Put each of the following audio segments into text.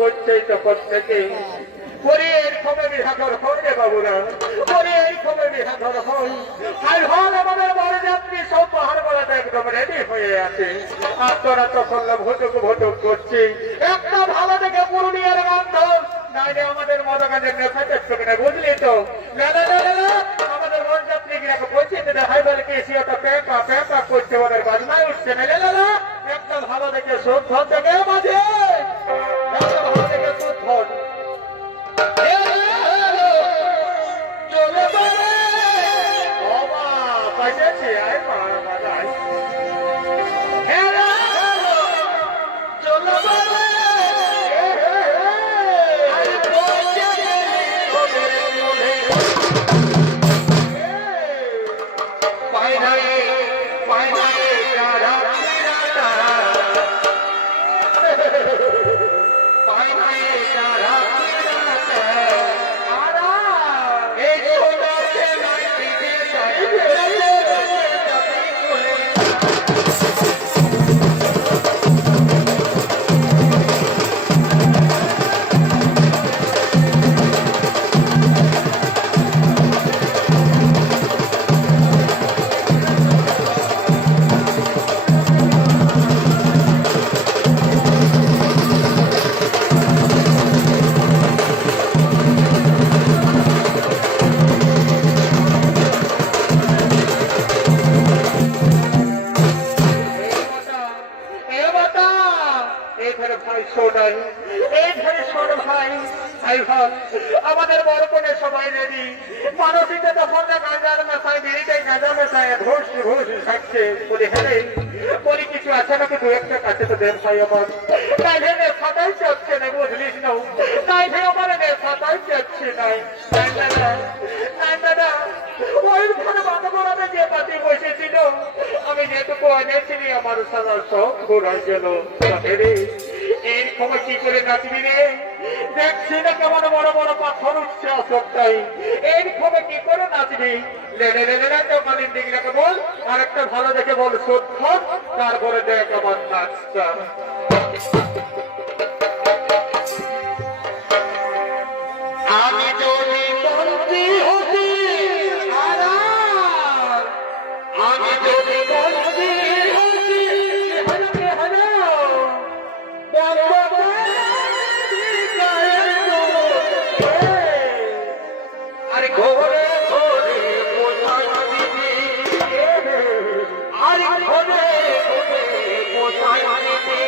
করছে তখন থেকে পরে এরকমে বিহাঘর হয় রে বাবুরা, পরে এইরকমে বিহাঘর হয়। আর হল আমাদের বড় যাত্রী সব পাহাড় বেলাতে একদম রেডি হয়ে আছে, আর তোরা তখন ভটক ভটক করছি। একটা ভালো দেখে পুরুলিয়ার বান্ধব নাইলে আমাদের মদগানের নেশা দেখছো কিনা বুঝলি তো? না না না না, আমাদের বড় যাত্রী গিয়ে পৌঁছে দেখাই বলে কি এসে ওটা পেঁপা পেঁপা করছে, ওদের বাজনায় উঠছে না। না একটা ভালো দেখে শোধ ধর দেখে মাঝে একটা ভালো দেখে শোধ ধর। আমাদের বড় কোনে সবাই রেডি, মানসিতে তখন গাঁজার মেশায় বিড়িটাই গাঁজা মেশায় ঘোষ ঘোষ থাকছে। বলি হ্যাঁ বলি কিছু আছে নাকি? দু একটা কাছে তো দেব ভাই আমার তাইলে নেশাটাই চাচ্ছে না, বুঝলিস না? তাইলে আমার নেশাটাই চাচ্ছে নাই। দাদা ওই ঘরে বাধা করাতে যে পাতি বসেছিল, আমি যেটুকু এনেছিলি আমার সারা সব ঘোরার গেল। এই সময় কি করে নাচবি রে? দেখছি না কেমন বড় বড় পাথর উঠছে অসবটাই, এই ক্ষোভে কি করে নাচবি? কালির দিকে বল, আর একটা ভালো দেখে বল সত্য, তারপরে দেখ আমার নাচটা। আমি যদি বন্দি হতি, আমি যদি বন্দি হতি, আরে ঘরে ঘরে পোষাই দিবি, আরে ঘরে ঘরে পোষাই দিবি।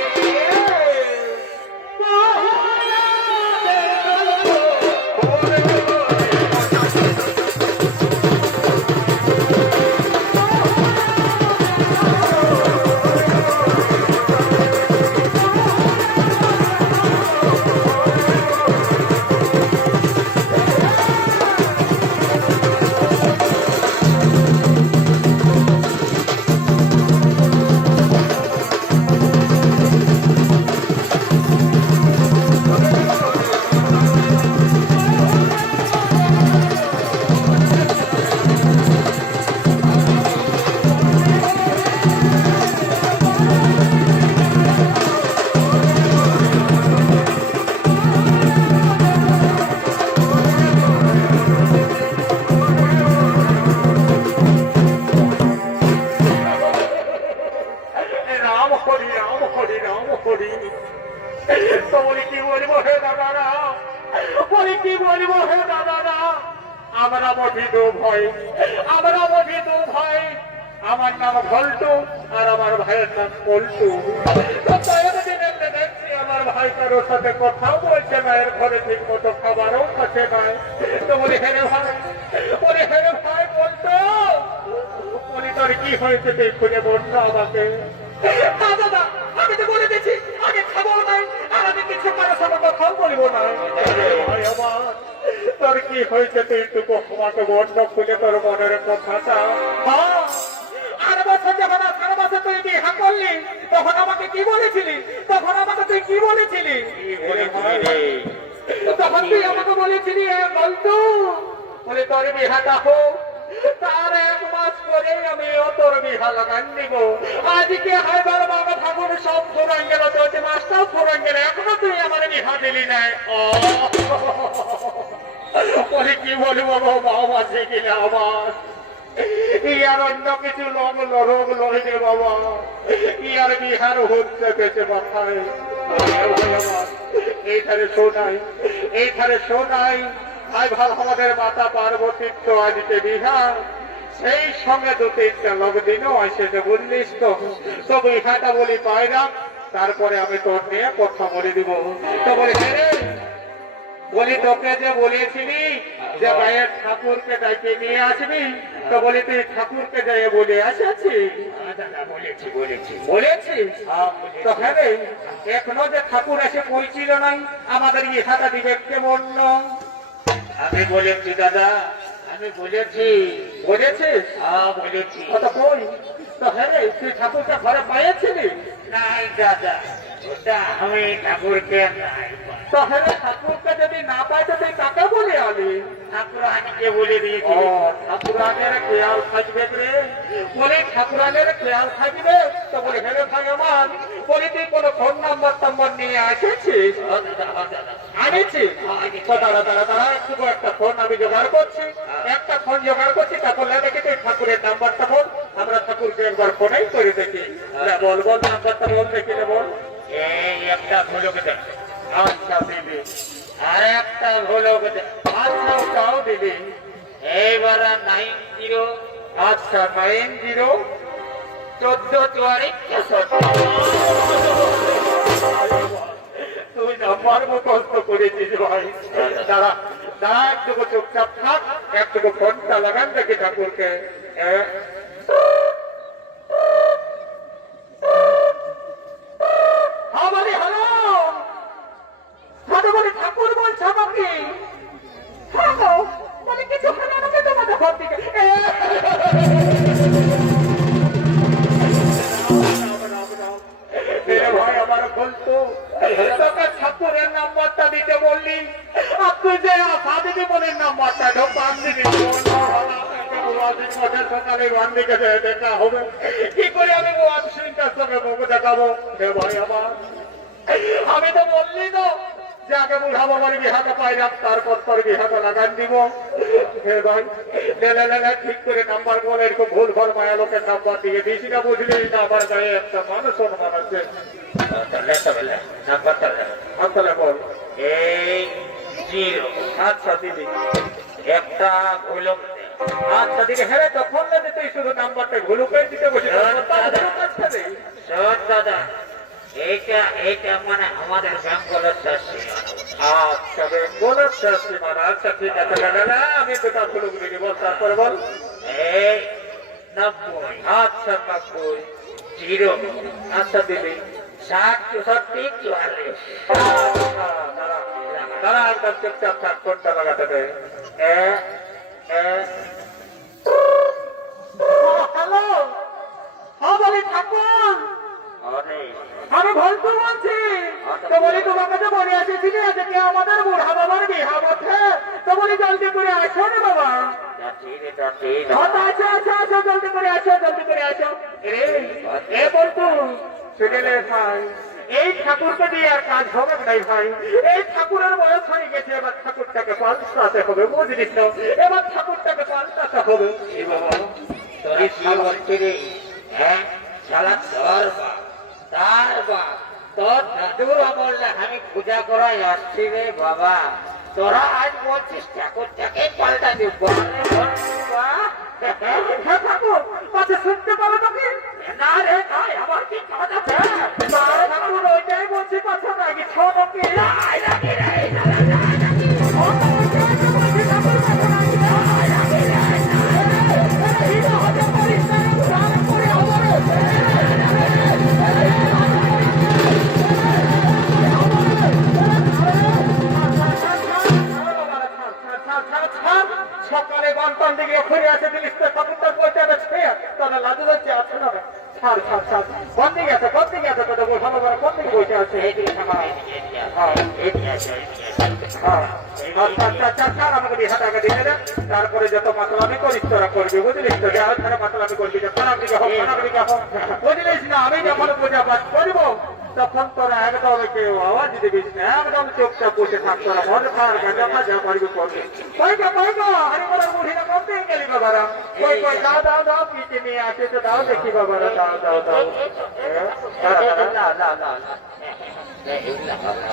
আমরা মঠিত ভাই, আমরা মঠিত ভাই, আমার নাম ঘল্টু আর আমার ভাইয়ের নাম পল্টু। দেখছি আমার ভাই কারোর সাথে কথাও বলছে না, এর ঘরে ঠিক মতো খাবারও খাচ্ছে না। তো বলি হেরে ভাই, বলি হেরে ভাই বলতো বলি তোর কি হয়েছে তুই খুঁজে বলতো আমাকে। দাদা আমি তো বলে দিয়েছি আগে খাবো নাই, আর আমি কিছু কারোর সাথে কথাও বলবো না। ভাই আমার তোর কি হয়েছে তুই একটু আমাকে বন্ধ খুলে তোর মনের কথাটা। আর বছর যখন 18 বছর তুই বিয়ে করলি তখন আমাকে কি বলেছিলি? তখন আমাকে তুই কি বলেছিলি? তখন তুই আমাকে বলেছিলি বলতো বলে তোর বিহাটা হোক তার 1 মাস পরে আমি তোর বিহা লাগান নিব। আজকে হায়বার বাবা ঠাকুর সব ফুরান গেল, 2 মাসটাও ফুরান গেল, এখনো তুই আমার বিহা দিলি নাই। বলে কি বলবো বাবা, সে কিনা আমার ইয়ার অন্য কিছু রোগ লড়ে রে বাবা, ইয়ার বিহার হচ্ছে পেছে মাথায়। এইখানে শোনাই ভাই ভালো আমাদের মাতা পার্বতীর তো আজকে বিহা, সেই সঙ্গে 2-3টা লোক দিনও এসেছে বললিস তো বিহাটা বলি পাইলাম, তারপরে আমি তোর নিয়ে কথা বলে দিব। তো বলি বলি তোকে যে বলেছিলি যে গায়ের ঠাকুরকে ডাকে নিয়ে আসবি, তো বলি তুই ঠাকুরকে যাই বলে আসেছি? বলেছিস? তো হ্যাঁ রে, এখনো যে ঠাকুর এসে পৌঁছিল নাই, আমাদের ইহাটা দিবে কেমন? আমি বলেছি দাদা, আমি বলেছি। বলেছিস? বলেছি। তো কই? তো হ্যাঁ রে, তুই ঠাকুরটা ঘরে পাইয়াছিলি? নাই দাদা, ওটা আমি ঠাকুরকে নাই পাই। তো হ্যাঁ রে, ঠাকুরকে যদি না পাই তো তুই কাকে বলে আলি? ঠাকুরানিকে বলে দিয়েছি। ঠাকুরানের খেয়াল থাকবে রে, বলে ঠাকুরানের খেয়াল থাকবে। তো বলে হ্যাঁ রে ভাই আমার, বলি তুই কোনো ফোন নাম্বার নিয়ে এসেছিস? আনিছি। তো দাঁড়া একটা ফোন আমি জোগাড় করছি, তারপর দেখি তুই ঠাকুরের নাম্বারটা বল, আমরা ঠাকুরকে একবার ফোনেই করে দেখি। বল নাম্বারটা বল, দেখি না বল। এই একটা ভুলোকে দেখ, আচ্ছা দিদি, আর একটা ভুলোকে দেখ। আচ্ছা ওটাও দিদি। এইবার 90, আচ্ছা 90 14 তুই নাম্বার মুখস্থ করেছিস ভাই। দাঁড়া একটুকু চুপচাপ থাক, একটুকু ফোনটা লাগান দেখি ঠাকুরকে। ঠাকুর বলছে আমাকে কিছু তোমাদের ঘর থেকে ভাই আমার বলতো তোকে ঠাকুরের নাম্বারটা দিতে বললি, আর তুই যে আশা দিদি বলেন নাম্বারটা ঢোকান দিদি সকালে বান্দিকে দেখা হবে, কি করে আমি সিংটার সঙ্গে মুখ দেখাবো? ভাই আমার, আমি তো বললি তো যে আগে বুড়া বাবার বিহাটা পাইলাম, তারপর তোর বিহাটা লাগান দিব। ঠিক করে নাম্বার বলে, এরকম ভুল ভাল মায়া লোকের নাম্বার দিয়ে দিয়েছি না, বুঝলি না? আমার গায়ে একটা মানুষ সম্মান আছে। নাম্বারটা বল। এই 0। আচ্ছা দিদি, একটা ভুলোক আচ্ছা দিদি। হ্যাঁ তখন না তুই শুধু নাম্বারটা ভুলুকে দিতে বসে দাদা, এইটা মানে আমাদের বেঙ্গলের শাস্তি। আচ্ছা বেঙ্গলের শাস্তি মানে, আচ্ছা ঠিক আছে। আমি দুটা ভুলুক দিদি, বল তারপরে বল। এই 90, আচ্ছা 90, 0, আচ্ছা দিদি। 60, 64, 44। তারা একদম চুপচাপ থাক, ফোনটা লাগাতে দে। হ্যালো, বলি ঠাকুর, আমি ভলতু বলছি। তো বলি তোমাকে তো বলে এসেছিলি আজকে আমাদের বুড়া বাবার বিহা বটে, তো বলি জলদি করে আসো রে বাবা। আসো জলদি করে আসো। বলতু সেখানে ভাই, এই ঠাকুরকে দিয়ে আর কাজ হবে নাই ভাই। এই ঠাকুরের বয়স হয়ে গেছে, এবার ঠাকুরটাকে পাল্টাতে হবে, বুঝলিস তো? এবার ঠাকুরটাকে পাল্টাতে হবে। তোর দাদুর আমলে আমি পূজা করাই আসছি রে বাবা, তোরা আজ বলছিস ঠাকুরটাকে পাল্টা দিব? ঠাকুর পাশে শুনতে পাবো তোকে? না রে, নাই, আমার কি কথা? ঠাকুর ওইটাই বলছি, কথা নাকি ছোটকে সকালে বান্তান দিকে ঘুরে আছে জিনিস ঠাকুরটা পয়সাটা ছেড়ে তারা লাজু লজ্জা আছে না? ছাড় কোন দিকে আছে তোদের ভালো করে কোন দিকে বসে আছে? এই আচ্ছা আচ্ছা আচ্ছা আচ্ছা আমাকে বিহাটা আগে দিয়ে দে তারপরে যত মাতলামি করিস তোরা করবি বুঝলিস তো যারা তারা মাতলামি করবি যে খারাপ দিকে হোক খারাপ দিকে হোক বুঝলিস না আমি যখন পূজা পাঠ করবো তখন তোরা একদম কেউ আওয়াজ দিবিস না একদম চোখটা বসে থাক তোরা মনে থাক গাঁজা যা পারবি করবি কই হরিবলের বুড়িরা করতে গেলি বাবারা কই কই দাও দাও দাও পিঠে নিয়ে আসে তো দাও দেখি বাবারা দাও দাও দাও না না না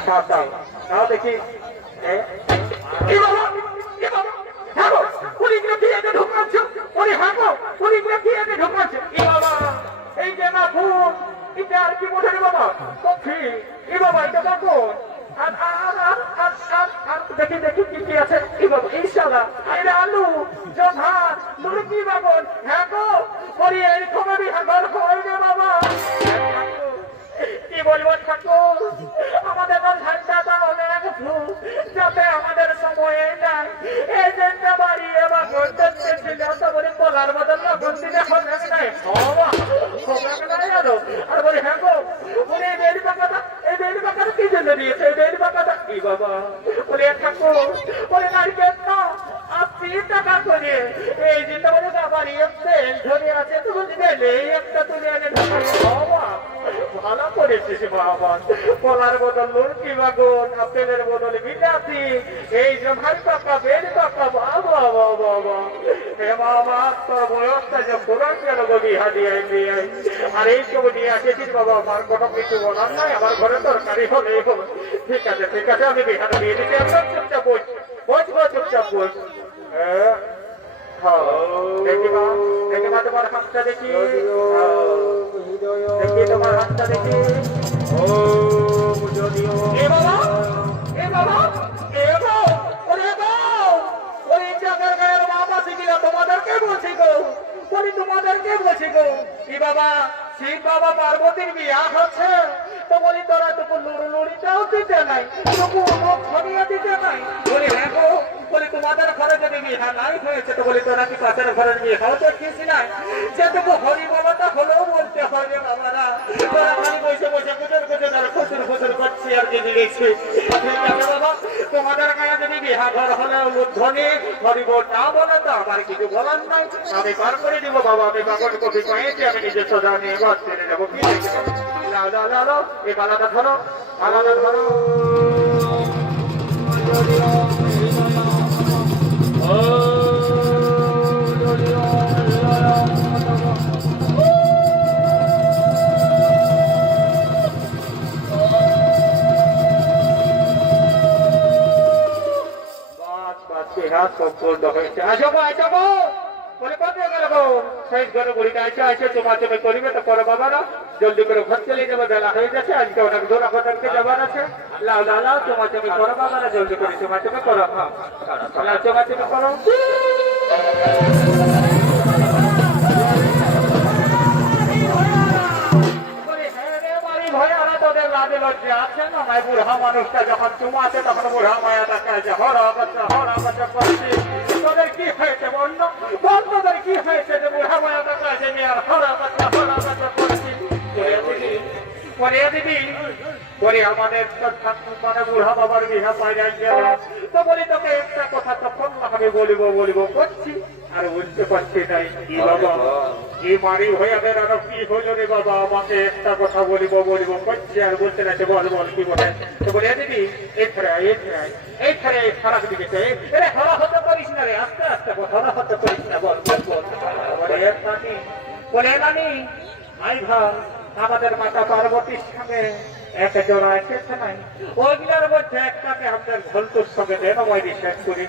দাও দাও দাও দেখি কি বাবা কি বাবা হ্যাঁ পুলিশরা দিয়ে এনে ঢুকাচ্ছে ওরে হ্যাঁ পুলিশরা দিয়ে এনে ঢুকাচ্ছে কি বাবা এই যে না ফুল এটা আর কি বলে রে বাবা কফি কি বাবা এটা দেখো আর দেখি দেখি কি কি আছে কি বাবা ইনশাআল্লাহ এটা আলু জোধা তুমি কি বাবা হ্যাঁ গো ওরে এই খবরই হাজার কই রে বাবা কি বলবো ঠাকুর আমাদের ধানটা তাহলে একটু যাতে আমাদের সময়ে যায় এই দিনটা বাড়িয়ে বা করতে ছিল তো বলে বলার বদল না বলতে দেখুন নাই বাবা নাই আর বলে হ্যাঁ গো বলে এই বেড়ি পাকাটা কি জন্য দিয়েছে এই বেড়ি পাকাটা কি বাবা বলে ঠাকুর বলে নারকেল না আপনি টাকা করে এই দিনটা বলে বাড়িয়ে ধরে আছে তুমি দিলে একটা তুলে এনে বাবা ভালো করেছিস বাবা কলার বদল লুরকি বাগন আপেলের বদল বিলাতি এই জমার পাকা বেড় পাকা বাবা বাবা হে বাবা তোর বয়সটা যে পুরান গেল গো বিহা দিয়ে আর এই সব নিয়ে আসেছিস বাবা আমার কোনো কিছু বলার নাই আমার ঘরে তরকারি হলেই হবে ঠিক আছে আমি বিহাটা দিয়ে দিচ্ছি একদম চুপচাপ বসবো চুপচাপ বস দেখি মা তোমার হাতটা দেখি দেখি তোমার হাতটা দেখি এ বাবা এ বাবা এ বাবা ওরে বাবা ওই জায়গার গায়ের বাবা শিখিলা তোমাদেরকে বলছি গো তোমাদেরকে বলছি গো কি বাবা শিব বাবা পার্বতীর বিয়া হচ্ছে তো বলি তোরা তোকে লুড়িটাও দিতে নাই তোকে মুখ ফরিয়ে দিতে নাই বলি হ্যাঁ গো বলি তোমাদের ঘরে যদি বিহা নাই হয়েছে তো বলি তোরা কি পাশের ঘরের বিহাও দেখিস নাই যেটুকু হরি বলাটা হলেও বলতে হয় রে বাবারা তোরা খালি বসে বসে গুজর আর খুচুর করছি আর কি দিয়েছি ঠিক আছে বাবা তোমাদের গায়ে যদি বিহা ঘর হলেও ধ্বনি হরি বল না বলে তো আমার কিছু বলার নাই আমি পার করে দিব বাবা আমি কাগজ কপি পাইছি আমি নিজে সোজা নিয়ে ঘর ছেড়ে যাবো কি লাও এই বালাটা ধরো আলাদা ধরো সম্পূর্ণ হয়েছে আসবো বলে কত গেল সেই ঘরে বুড়িটা আছে তোমার তুমি করিবে তো করো বাবা না জলদি করে ঘর চলে যাবে বেলা হয়ে যাচ্ছে আজকে অনেক দূর আপনাদেরকে যাবার আছে লাও তোমার তুমি করো বাবা না জলদি করে তোমার তুমি করো হ্যাঁ তোমার তুমি করো তোদের লাদে লজ্জা আছে না নাই বুড়া মানুষটা যখন চুমাতে তখন বুড়া মায়া দেখায় হরা বাচ্চা করছি তোদের কি হয়েছে বন্য বল তোদের কি হয়েছে যে বুড়া মায়া দেখায় মেয়ার হরা বাচ্চা করছি করে দিবি করে আমাদের মানে বুড়া বাবার বিহা পাই যাই তো বলি তোকে একটা কথা তখন আমি বলিব করছি আর বুঝতে পারছি নাই কি বাবা কি মারি হয়ে গেল আর কি হইল রে বাবা আমাকে একটা কথা বলিব করছি আর বলতে না বল কি বলে তো বলে দিবি এই খারাপ দিকে এরে হরা হতে পারিস না রে আস্তে আস্তে হরা হতে পারিস না বল বলে নানি আই ভাই আমাদের মাতা পার্বতীর সঙ্গে এক জোড়া এসেছে নাই ওইগুলোর মধ্যে একটাকে আমাদের ভলতুর সঙ্গে দেন ওই রিসেট করি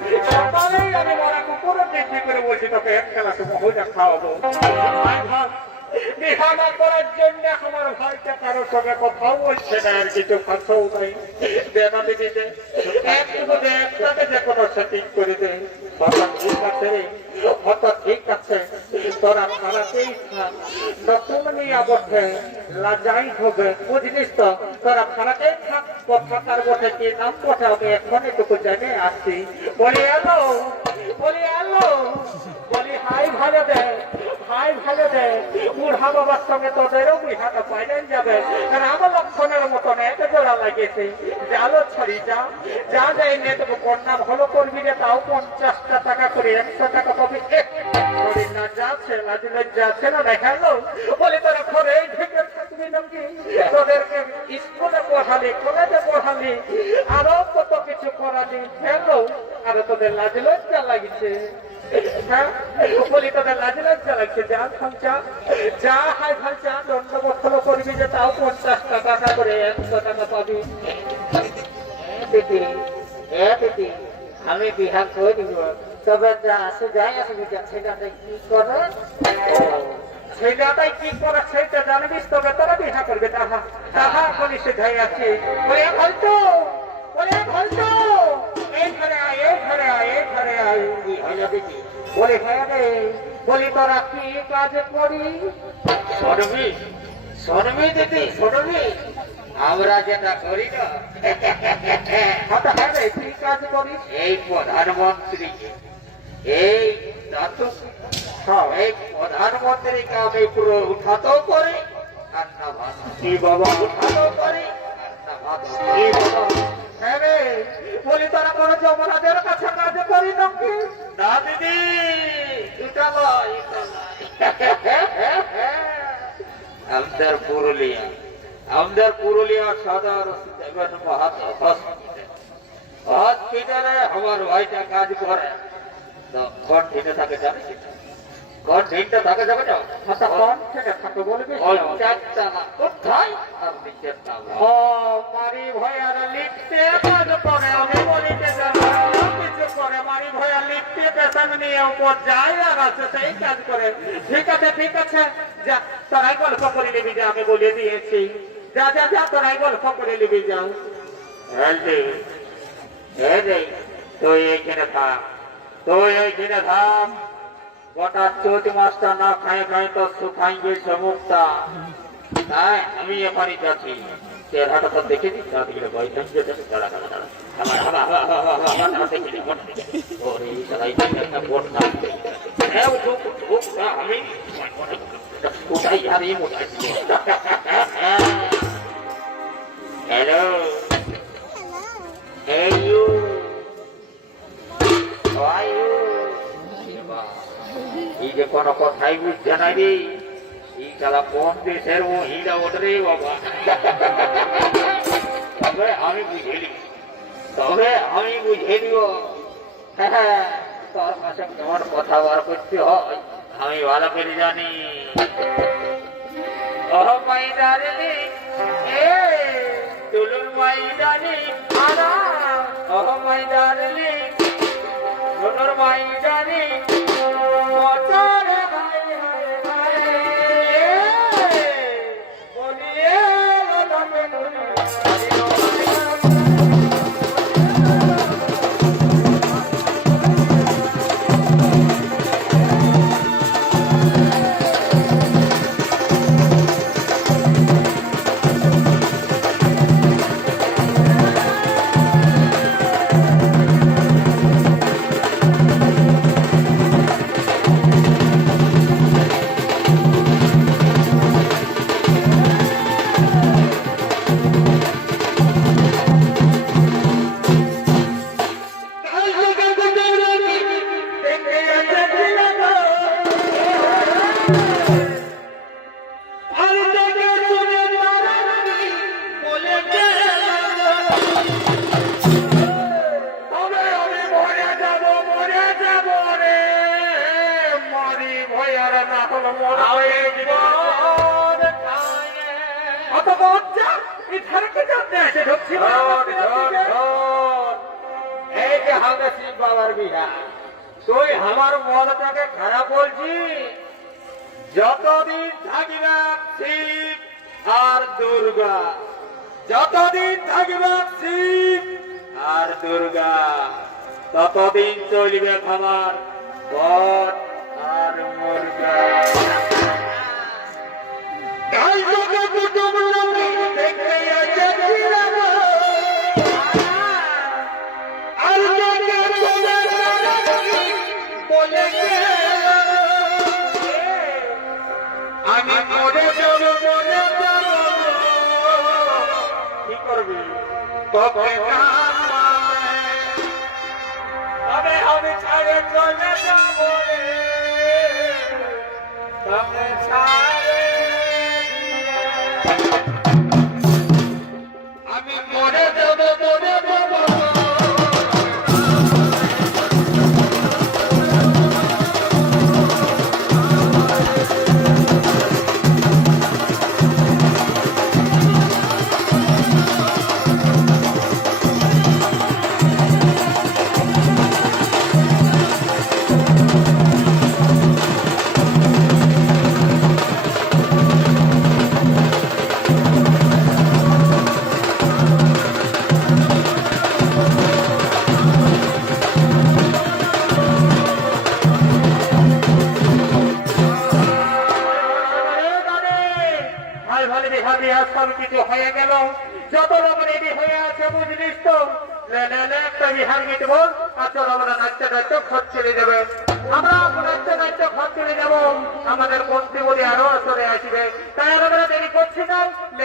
আমি মরা কুকুরের দেখি করে বলছি তোকে এক খেলা তুমি হয়ে খাওয়াবো বিহানা করার জন্য আমার ভাইটা কারোর সঙ্গে কথাও বলছে না আর কিছু কথাও নাই দেখা দিদিতে একটাকে যে কোনো সেটিং করে দে ঠিক আছে ঠিক আছে তোরা খারাপেই নতুন নিয়ে বসে লাজাই হবে বুঝলিস তো তোরা খারাপেই থাক কথাটার বসে কি নাম বসে আমি এখন এটুকু জানে আসছি বলি এলো বলি হাই ভালো দে ভাই ভালো দেয় বুড়া বাবার সঙ্গে তোদেরও বিহাটা পাইলেন যাবে কারণ আমার লক্ষণের মতন এত জোড়া লাগিয়েছে জালো ছড়ি যা যা যাই নিয়ে তবু কন্যা ভালো করবি রে তাও 50টা টাকা করে 100 টাকা পাবি না যাচ্ছে লাজ লজ্জা না দেখালো বলে তোরা ঘরে ঢেকে থাকবি নাকি তোদেরকে স্কুলে পড়ালি কলেজে পড়ালি আরো কত কিছু করালি ফেলো আর তোদের লাজ লজ্জা লাগিছে হ্যাঁ বলি তোদের লাজ লজ্জা লাগছে যা খরচা যা হাই খরচা দণ্ড বক্ষল করবি যে তাও 50টা টাকা করে 100 টাকা পাবি দিদি দিদি আমি বিহার করে দিব তবে যা আসে যাই আসবি যা ছেলেটা কি করে ছেলেটাই কি করে সেইটা জানবিস তবে তোরা বিহা করবে তাহা তাহা বলি সে যাই আছে বলে হয়তো এই ঘরে আয় এই ঘরে আয় এই ঘরে আয় কি হইল দিদি বলে হ্যাঁ রে বলি তোরা কি কাজ করি শর্মি শর্মি দিদি শর্মি আমরা যেটা করি না হ্যাঁ রে কি কাজ করিস এই প্রধানমন্ত্রী এই দাতু এই প্রধানমন্ত্রীকে আমি পুরো উঠাতেও করি আর না ভাত কি বাবা উঠাতেও করি আর না ভাত কি বাবা হ্যাঁ রে বলি তোরা কোনো যমরাজের কাছে কাজ করি নাকি না দিদি এটা নয় আমাদের পুরুলিয়া সদর হসপিটালে আমার ভাইটা কাজ করে কোন দিনে থাকে জানিস কোন দিনটা থাকে যাবে না কোন থেকে থাকে বলবি কোথায় আর নিচের টাকা ও মারি ভয়ার লিখতে কাজ করে আমি বলিতে জানা কিছু করে মারি ভয়া লিখতে পেশান নিয়ে উপর যায় আর আছে সেই কাজ করে ঠিক আছে যা তোরাই গল্প করে নিবি যা আমি বলে দিয়েছি যা যা যা তোরাই গল্প করে নিবি যাও তুই এইখানে থাক গোটা চৌতি মাসটা না খায় খায় তো শুকাই গেছে মুখটা তাই আমি এখানে যাচ্ছি চেহারাটা তো দেখে দিই তাহলে ভয় থাকবে দাঁড়া আমার আমি কোথায় আর এই মোটাই hello Hey you! How are you? এই যে কোন কথাই বুঝছে না রে এই খেলা কোন দেশের ও হিরা ওঠে বাবা তবে আমি বুঝে নিব তোর কাছে কেমন কথা বার করতে হয় আমি ভালো করে জানি ও মাই ডার্লিং তুলুন my darling Oh my darling, you're my darling, motor hai boliye তুই আমার মনটাকে খারাপ বলছি যতদিন থাকিবে শিব আর দুর্গা যতদিন থাকিবে শিব আর দুর্গা ততদিন চলিবে খাবার বট আর মুরগা তোকে কান পাবে, তবে আমি ছাড়ে চলে যাব রে, তবে ছাড়ে আমি মরে যাব, মরে যাব। সব কিছু হয়ে গেল, যত লোক রেডি হয়ে আছে বুঝলিস তো, একটা বিহার গীত বল, আর চল আমরা নাচতে নাচতে খত চলে যাবে, আমরা নাচতে নাচতে খত চলে যাবো, আমাদের মন্ত্রী বলে আরো আসরে আসবে, তাই আর আমরা দেরি করছি না,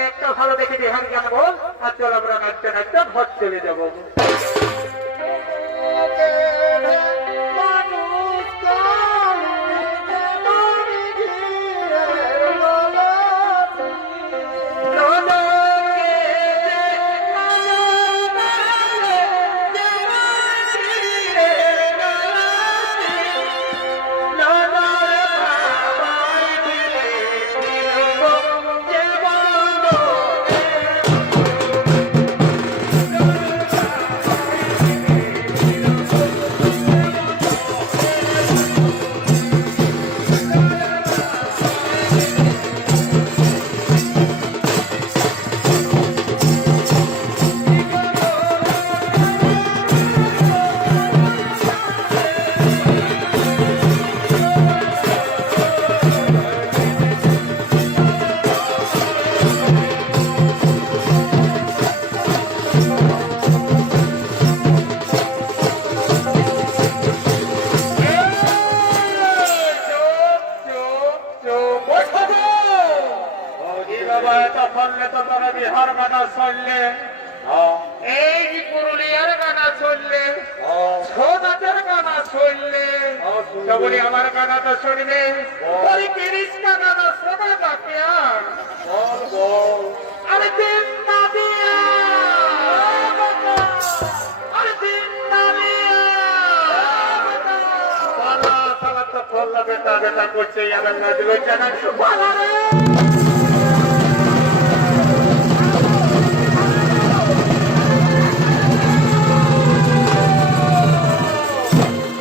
একটা ভালো দেখে বিহার গান বল, আর চল আমরা নাচতে নাচতে খত চলে যাবো। বিহার গানা চললে, এই পুরুলিয়ার গানা চললে, ছৌ-নাচের গানা চললে, তবুনি আমার গানা তো শুনবে, তিরিশটা গানা শোনা যাকে আরে দিন না দিয়া, আরে দিন না দিয়া, পালা পালা তো ফল্লা বেটা বেটা করছে, ইয়াদের না দিল জানা পালা রে।